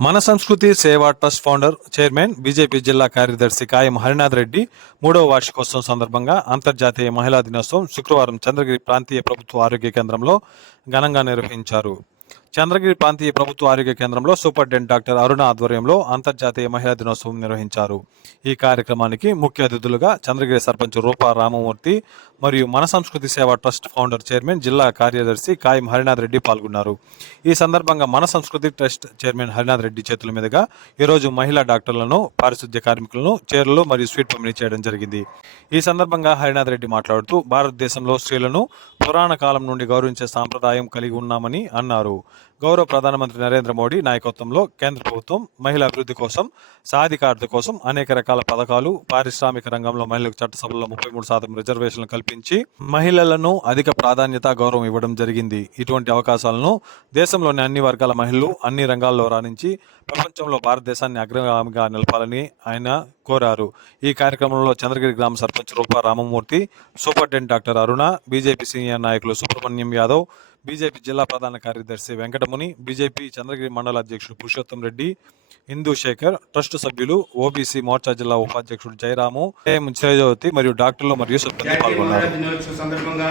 మన సంస్కృతి సేవా ట్రస్ట్ ఫౌండర్ చైర్మన్ బీజేపీ జిల్లా కార్యదర్శి కాయం హరినాథ్ రెడ్డి మూడవ వార్షికోత్సవం సందర్భంగా అంతర్జాతీయ మహిళా దినోత్సవం శుక్రవారం చంద్రగిరి ప్రాంతీయ ప్రభుత్వ ఆరోగ్య కేంద్రంలో ఘనంగా నిర్వహించారు. చంద్రగిరి ప్రాంతీయ ప్రభుత్వ ఆరోగ్య కేంద్రంలో సూపరింటెండెంట్ డాక్టర్ అరుణ ఆధ్వర్యంలో అంతర్జాతీయ మహిళా దినోత్సవం నిర్వహించారు. ఈ కార్యక్రమానికి ముఖ్య అతిథులుగా చంద్రగిరి సర్పంచ్ రూపా రామమూర్తి మరియు మన సంస్కృతి సేవా ట్రస్ట్ ఫౌండర్ చైర్మన్ జిల్లా కార్యదర్శి కాయం హరినాథ్ రెడ్డి పాల్గొన్నారు. ఈ సందర్భంగా మన సంస్కృతి ట్రస్ట్ చైర్మన్ హరినాథ్ రెడ్డి చేతుల మీదుగా ఈరోజు మహిళా డాక్టర్లను పారిశుద్ధ్య కార్మికులను చీరలు మరియు స్వీట్ పంపిణీ చేయడం జరిగింది. ఈ సందర్భంగా హరినాథ్ రెడ్డి మాట్లాడుతూ భారతదేశంలో స్త్రీలను పురాణ కాలం నుండి గౌరవించే సాంప్రదాయం కలిగి ఉన్నామని అన్నారు. గౌరవ ప్రధానమంత్రి నరేంద్ర మోడీ నాయకత్వంలో కేంద్ర ప్రభుత్వం మహిళా అభివృద్ధి కోసం సాధికారత కోసం అనేక రకాల పథకాలు పారిశ్రామిక రంగంలో మహిళలకు చట్టసభలో ముప్పై మూడు శాతం రిజర్వేషన్లు కల్పించి మహిళలను అధిక ప్రాధాన్యత గౌరవం ఇవ్వడం జరిగింది. ఇటువంటి అవకాశాలను దేశంలోని అన్ని వర్గాల మహిళలు అన్ని రంగాల్లో రాణించి ప్రపంచంలో భారతదేశాన్ని అగ్రగామిగా నిలపాలని ఆయన కోరారు. ఈ కార్యక్రమంలో చంద్రగిరి గ్రామ sarpanch Rupa Ramamurthy superintendent doctor Aruna BJP senior నాయకులు సుబ్రహ్మణ్యం యాదవ్ బీజేపీ జిల్లా ప్రధాన కార్యదర్శి వెంకటముని బీజేపీ చంద్రగిరి మండల అధ్యక్షుడు పురుషోత్తం రెడ్డి హిందూ శేఖర్ ట్రస్ట్ సభ్యులు ఓబీసీ మోర్చా జిల్లా ఉపాధ్యక్షుడు జయరాము శ్రేజవతి మరియు డాక్టర్లు మరియు సిబ్బంది పాల్గొన్నారు. దినోత్సవం సందర్భంగా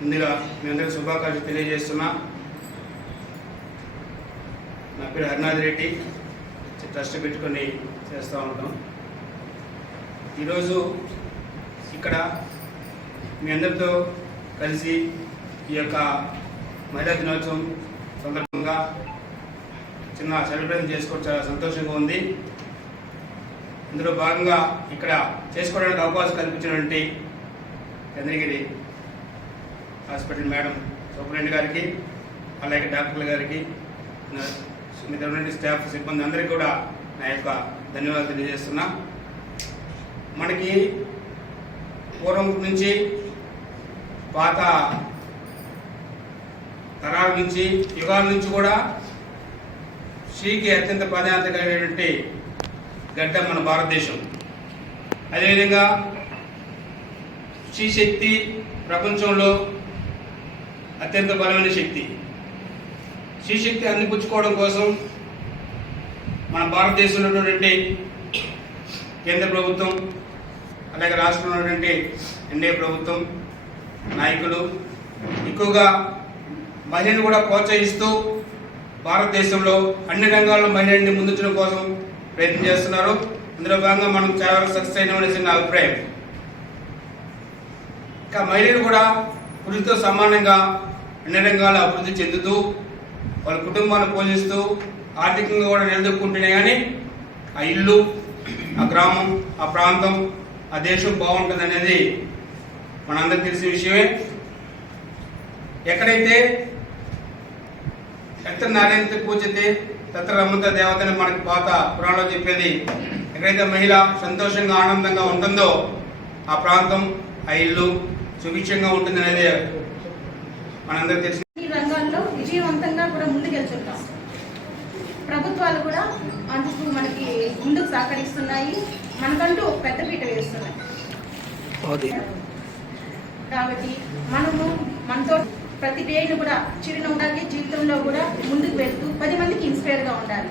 ముందుగా మీ అందరికీ శుభాకాంక్షలు తెలియజేస్తున్నా. నా పేరు హరినాథ్ రెడ్డి. ట్రస్ట్ పెట్టుకొని చేస్తూ ఉంటాం. ఈరోజు ఇక్కడ మీ అందరితో కలిసి ఈ యొక్క మహిళా దినోత్సవం సందర్భంగా చిన్న సెలబ్రేషన్ చేసుకోవడం చాలా సంతోషంగా ఉంది. ఇందులో భాగంగా ఇక్కడ చేసుకోవడానికి అవకాశం కల్పించినటువంటి చంద్రగిరి హాస్పిటల్ మేడం సూపరింటెండెంట్ గారికి అలాగే డాక్టర్ల గారికి నా- స్టాఫ్ సిబ్బంది అందరికీ కూడా నా యొక్క ధన్యవాదాలు తెలియజేస్తున్నా. మనకి పూర్వం నుంచి పాత తరాల నుంచి యుగాల నుంచి కూడా స్త్రీకి అత్యంత ప్రాధాన్యత కలిగినటువంటి గడ్డ మన భారతదేశం. అదేవిధంగా స్త్రీ శక్తి ప్రపంచంలో అత్యంత బలమైన శక్తి. స్త్రీ శక్తి అందిపుచ్చుకోవడం కోసం మన భారతదేశంలో ఉన్నటువంటి కేంద్ర ప్రభుత్వం అలాగే రాష్ట్రంలో ఉన్నటువంటి ఎన్డీఏ ప్రభుత్వం నాయకులు ఎక్కువగా మహిళను కూడా ప్రోత్సహిస్తూ భారతదేశంలో అన్ని రంగాల్లో మహిళల్ని ముందుంచడం కోసం ప్రయత్నం చేస్తున్నారు. ఇందులో భాగంగా మనం చాలా వరకు సక్సెస్ అయినామనేసి నా అభిప్రాయం. ఇంకా మహిళలు కూడా పురుషులతో సమానంగా అన్ని రంగాల్లో అభివృద్ధి చెందుతూ వాళ్ళ కుటుంబాన్ని పోషిస్తూ ఆర్థికంగా కూడా నిలదొక్కుంటున్నాయి కానీ ఆ ఇల్లు ఆ గ్రామం ఆ ప్రాంతం ఆ దేశం బాగుంటుంది అనేది మనందరికి తెలిసిన విషయమే. ఎక్కడైతే ఎత్త నారాయణ పూజితే తత్ర రమంత దేవతని మనకి పాత పురాణంలో చెప్పేది. ఎక్కడైతే మహిళ సంతోషంగా ఆనందంగా ఉంటుందో ఆ ప్రాంతం ఆ ఇల్లు సుభిక్షంగా ఉంటుంది అనేది మనందరికి తెలిసిన ఈ రంగాల్లో విజయవంతంగా కూడా ముందుకెళ్తున్నాం ప్రభుత్వాలు కూడా అందుకు మనకి ముందుకు సహకరిస్తున్నాయి. మనకంటూ ఒక పెద్దపీట వేస్తున్నాయి. కాబట్టి మనము ప్రతి డేను కూడా చిరునవ్వుకి జీవితంలో కూడా ముందుకు వెళ్తూ పది మందికి ఇన్స్పైర్గా ఉండాలి.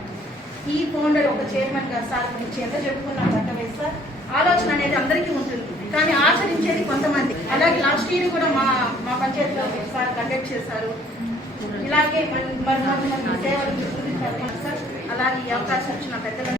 ఈ ఫౌండర్ ఒక చైర్మన్ సార్ గురించి ఎంత చెప్పుకున్నాం చట్టమే సార్? ఆలోచన అనేది అందరికీ ఉంటుంది కానీ ఆచరించేది కొంతమంది. అలాగే లాస్ట్ ఇయర్ కూడా మా మా పంచాయతీలో సార్ కండక్ట్ చేశారు. ఇలాగే మరి మరి సేవలు గుర్తించారు సార్? అలాగే ఈ అవకాశం ఇచ్చిన పెద్దలు